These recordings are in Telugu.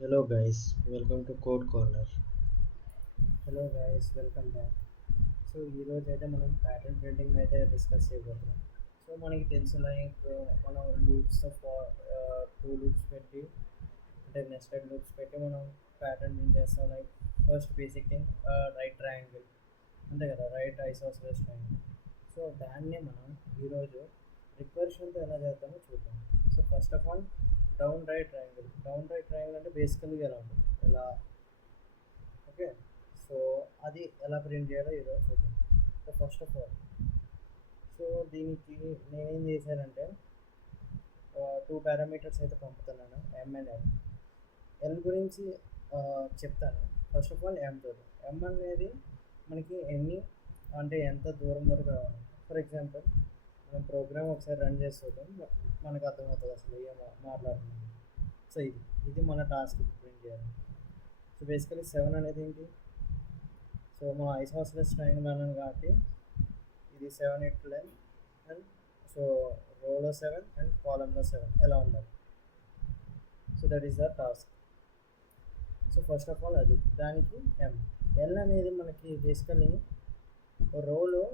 Hello guys, welcome to Code Corner. Hello guys welcome back. So ఈరోజు అయితే మనం ప్యాటర్న్ ప్రింటింగ్ అయితే డిస్కస్ చేయబోతున్నాం. సో మనకి తెలుసు లైక్ మనం లూప్స్ టూ లూప్స్ పెట్టి అంటే నెస్టెడ్ లూప్స్ పెట్టి మనం ప్యాటర్న్ ప్రింట్ చేస్తాం. Like first basic thing right triangle అంతే కదా, రైట్ ఐసోసెలస్ ట్రయాంగిల్. సో దాన్నే మనం ఈరోజు రికర్షన్తో ఎలా చేద్దామో చూద్దాం. So first of all down right triangle అంటే బేసికల్గా ఎలా ఉంటుంది, ఎలా ఓకే. సో అది ఎలా ప్రింట్ చేయాలో ఈరోజు చూద్దాం. So first of all so దీనికి నేనేం చేశానంటే టూ పారామీటర్స్ అయితే పంపుతున్నాను, ఎం అండ్ ఎల్. ఎల్ గురించి చెప్తాను. ఫస్ట్ ఆఫ్ ఆల్ ఎం చూద్దాం. ఎం అనేది మనకి ఎన్ని అంటే ఎంత దూరం వరకు రావాలి. ఫర్ ఎగ్జాంపుల్ మనం ప్రోగ్రామ్ ఒకసారి రన్ చేసి చూద్దాం, మనకు అర్థమవుతుంది అసలు ఏం మాట్లాడుతున్నాం. సో ఇది మన టాస్క్ ప్రింట్ చేయాలి. సో బేసికలీ 7 అనేది ఏంటి, సో మా ఐసోసెలస్ ట్రయాంగిల్ అన్నాను కాబట్టి ఇది 7 ఇట్ లెంత్ అండ్ సో రోలో 7 అండ్ కాలంలో 7 ఎలా ఉండాలి. So that is the task. So first of all అది దానికి ఎల్ అనేది మనకి బేసికలీ రోలో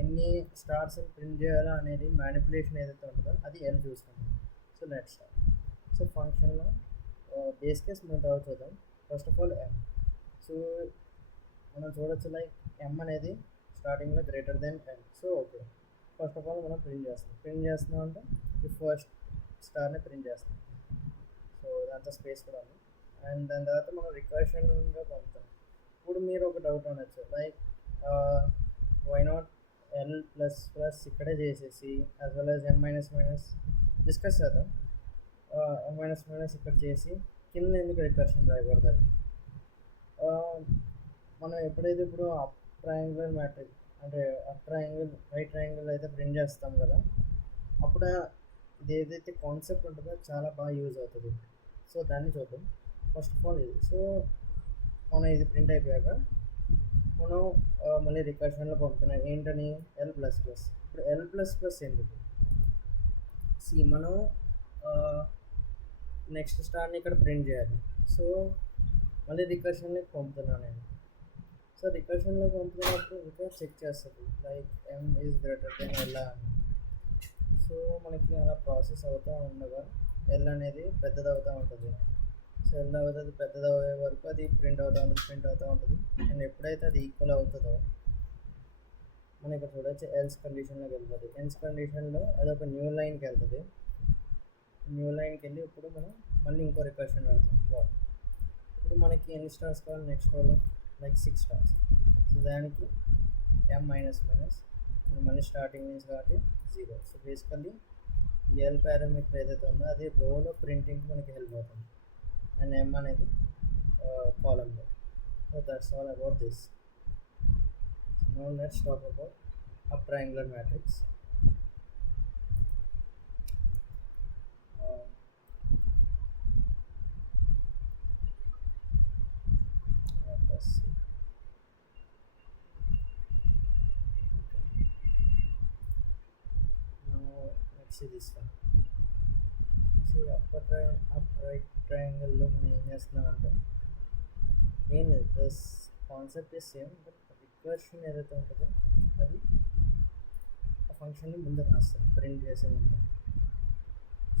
ఎన్ని స్టార్స్ ప్రింట్ చేయాలో అనేది మ్యానిపులేషన్ ఏదైతే ఉంటుందో అది ఎల్ చూసుకుంటుంది. So let start. సో ఫంక్షన్లో బేస్ కేస్ మనం తర్వాత చూద్దాం. ఫస్ట్ ఆఫ్ ఆల్ సో మనం చూడొచ్చు లైక్ ఎం అనేది స్టార్టింగ్లో greater than L. So okay, first of all మనం ప్రింట్ చేస్తున్నాం అంటే ఈ ఫస్ట్ స్టార్ని ప్రింట్ చేస్తాం. సో దాంతో స్పేస్ కూడా ఉంది. అండ్ దాని తర్వాత మనం రికర్షన్గా పంపుతాం. ఇప్పుడు మీరు ఒక డౌట్ అనొచ్చు like why not L plus plus ఇక్కడే చేసేసి as well as M minus minus discuss చేద్దాం. ఎం మైనస్ మైనస్ ఇక్కడ చేసి కింద ఎందుకు రికర్షన్ రాయకూడదు. మనం ఎప్పుడైతే ఇప్పుడు అప్ ట్రయాంగులర్ మ్యాట్రిక్స్ అంటే రైట్ ట్రయాంగిల్ అయితే ప్రింట్ చేస్తాం కదా, అప్పుడు ఇది ఏదైతే కాన్సెప్ట్ ఉంటుందో చాలా బాగా యూజ్ అవుతుంది. సో దాన్ని చూద్దాం. ఫస్ట్ ఆఫ్ ఆల్ ఇది సో మనం ఇది ప్రింట్ అయిపోయాక మనం మళ్ళీ రికర్షన్లో పంపుతున్నాం ఏంటని ఎల్ ప్లస్ ప్లస్. ఇప్పుడు ఎల్ ప్లస్ ప్లస్ ఎందుకు, మనం నెక్స్ట్ స్టార్ని ఇక్కడ ప్రింట్ చేయాలి. సో మళ్ళీ రికర్షన్లో పంపుతున్నాను నేను. సో రికర్షన్లో పంపుతున్నప్పుడు ఇంకా చెక్ చేస్తుంది like M is greater than L అని. సో మనకి అలా ప్రాసెస్ అవుతూ ఉండగా ఎల్ అనేది పెద్దది అవుతూ ఉంటుంది. సో ఎల్ అవుతుంది పెద్దది అయ్యే వరకు అది ప్రింట్ అవుతూ ఉంటుంది. అండ్ ఎప్పుడైతే అది ఈక్వల్ అవుతుందో మనం ఇక్కడ చూడొచ్చు ఎల్స్ కండిషన్లోకి వెళ్తుంది. ఎల్స్ కండిషన్లో అది ఒక న్యూ లైన్కి వెళ్తుంది. న్యూ లైన్కి వెళ్ళి ఇప్పుడు మనం మళ్ళీ ఇంకో రికర్షన్ పెడతాం. ఇప్పుడు మనకి ఎన్ని స్టార్స్ కావాలి నెక్స్ట్ రోలో, లైక్ 6 స్టార్స్. సో దానికి ఎం మైనస్ మైనస్ మళ్ళీ స్టార్టింగ్ నుంచి కాబట్టి 0. సో బేసికల్లీ ఎల్ పారామీటర్ ఏదైతే ఉందో అది రోలో ప్రింటింగ్కి మనకి హెల్ప్ అవుతుంది అండ్ ఎం అనేది కాలంలో. So that's all about this. Now let's talk about up triangular matrix. Let's see. Now let's see this one. So up right ట్రయాంగిల్లో మనం ఏం చేస్తున్నామంటే ఏం లేదు, thus concept is same, but recursion ఏదైతే ఉంటుందో అది ఆ ఫంక్షన్ని ముందు రాస్తాం ప్రింట్ చేసే ముందు.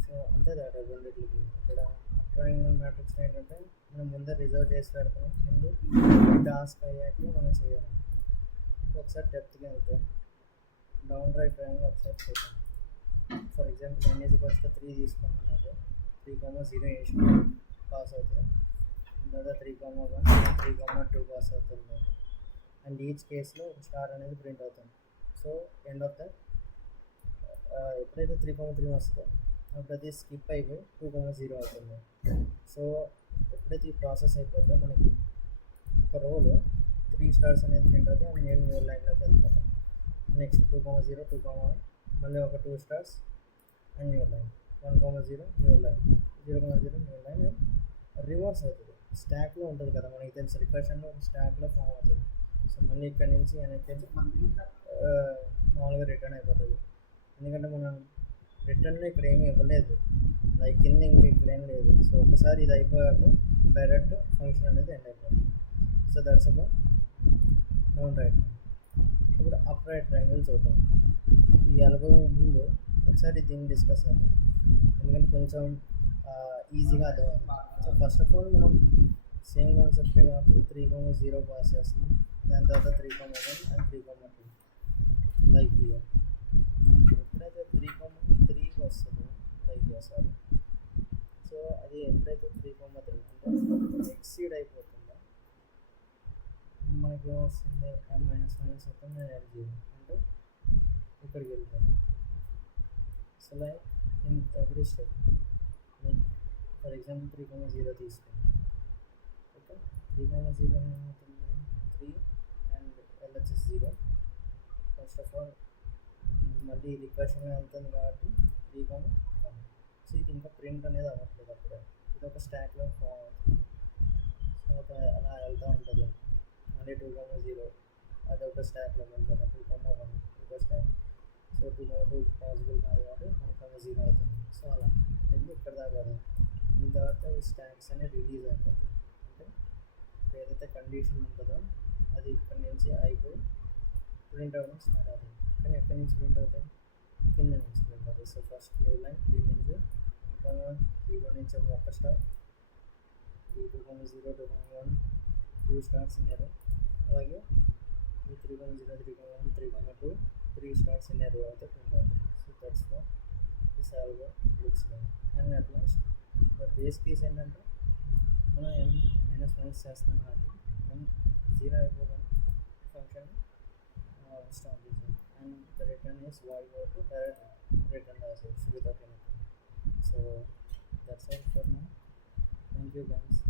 సో అంతే తేడా రెండింటికి. ఇక్కడ అప్ ట్రయాంగిల్ మ్యాట్రిక్స్ ఏంటంటే మనం ముందే రిజర్వ్ చేసి పెడతాం, ముందు టాస్క్ అయ్యాక మనం చేయాలి. ఒకసారి డెప్త్గా వెళ్తే డౌన్ రైట్ ట్రయాంగిల్ ఒకసారి చూద్దాం. For example n is equals to 3 తీసుకున్నాను అయితే 3,0 వేసి పాస్ అవుతుంది. లేదా 3,1 3,2 పాస్ అవుతుంది. అండ్ ఈచ్ కేస్లో స్టార్ అనేది ప్రింట్ అవుతుంది. సో ఎండ్ ఆఫ్ దట్ ఎప్పుడైతే 3,3 వస్తుందో అప్పుడు అది స్కిప్ అయిపోయి 2,0 అవుతుంది. సో ఎప్పుడైతే ఈ ప్రాసెస్ అయిపోతుందో మనకి ఒక రోలో 3 స్టార్స్ అనేది ప్రింట్ అవుతాయి అండ్ నేను న్యూ లైన్లోకి వెళ్ళిపోతాను. నెక్స్ట్ 2,0 2,1 మళ్ళీ ఒక 2 stars and new line, 1,0 new line, 0,0 new line and reverse అవుతుంది. స్టాక్లో ఉంటుంది కదా మనకి తెలుసు, రికర్షన్లో స్టాక్లో ఫామ్ అవుతుంది. సో మళ్ళీ ఇక్కడ నుంచి వెనక్కి వెళ్ళి మామూలుగా రిటర్న్ అయిపోతుంది. ఎందుకంటే మనం రిటర్న్లో ఇక్కడ ఏమీ ఇవ్వలేదు, లైక్ కింద ఇంక ఇక్కడ ఏం లేదు. సో ఒకసారి ఇది అయిపోయాక డైరెక్ట్ ఫంక్షన్ అనేది ఎండ్ అయిపోతుంది. So that's about down right. ఇప్పుడు అప్ రైట్ ట్రయాంగిల్ చూద్దాం. ఈ అనుభవం ముందు ఒకసారి దీన్ని డిస్కస్ చేద్దాం, ఎందుకంటే కొంచెం ఈజీగా అర్థమవుతుంది. సో ఫస్ట్ ఆఫ్ ఆల్ మనం సేమ్ కాన్సెప్టే కాబట్టి 3,0 పాస్ చేస్తున్నాం. దాని తర్వాత 3,1 అండ్ 3,2 లైక్ ఇయర్. ఎప్పుడైతే 3,3 వస్తుందో లైక్ ఇయర్ సారీ, సో అది ఎప్పుడైతే 3,3 అంటే ఎక్సీడ్ అయిపోతుందో మనకి ఏమొస్తుంది, M-1 వస్తుంది, M0 అంటే ఇక్కడికి వెళ్తాను. So like in every step, like for example 3,0 తీసుకోండి. ఓకే, 3,0 ఏమవుతుంది, 3 and LHS 0. First of all మళ్ళీ రికర్షన్ వెళ్తుంది కాబట్టి 3,1. సో ఇది ఇంకా ప్రింట్ అనేది అవ్వట్లేదు అప్పుడే, ఇది ఒక స్టాక్లో ఫామ్ అవుతుంది. సో అలా వెళ్తూ ఉంటుంది. మళ్ళీ 2,0 అది ఒక స్టాక్లో వెళ్తుంది, 2,1 ఇంకో స్టాక్. సో 2,2 పాసిబుల్ కాదు కాబట్టి 1,0 అవుతుంది. సో అలా వెళ్ళి ఇక్కడ దాకా వస్తుంది. దీని తర్వాత ఈ స్టాక్స్ అనేవి రిలీజ్ అయిపోతుంది. అంటే ఏదైతే కండిషన్ ఉంటుందో అది ఇక్కడ నుంచి అయిపోయి ప్రింట్ అవ్వడం స్టార్ట్ అవుతుంది. కానీ ఎక్కడి నుంచి ప్రింట్ అవుతాయి, కింద నుంచి ప్రింట్ అవుతుంది. సో ఫస్ట్ న్యూ లైన్ దీని నుంచి 0 నుంచి ఒక స్టార్, ఈ 2,0 2,1 2 స్టార్స్ ఇన్నారు. అలాగే ఈ 3,0 3,1 3,2 3 స్టార్స్ ఇన్నారు అయితే ప్రింట్ అవుతాయి. So that's the this algo looks like. And at last the base case ఏంటంటే మనం M-1 చేస్తున్నాం కాబట్టి M0 అయిపోగానే ఫంక్షన్ స్టాప్ చేసాం. And the return is void out direct return రాసేయచ్చు without anything. So that's all for now. Thank you guys.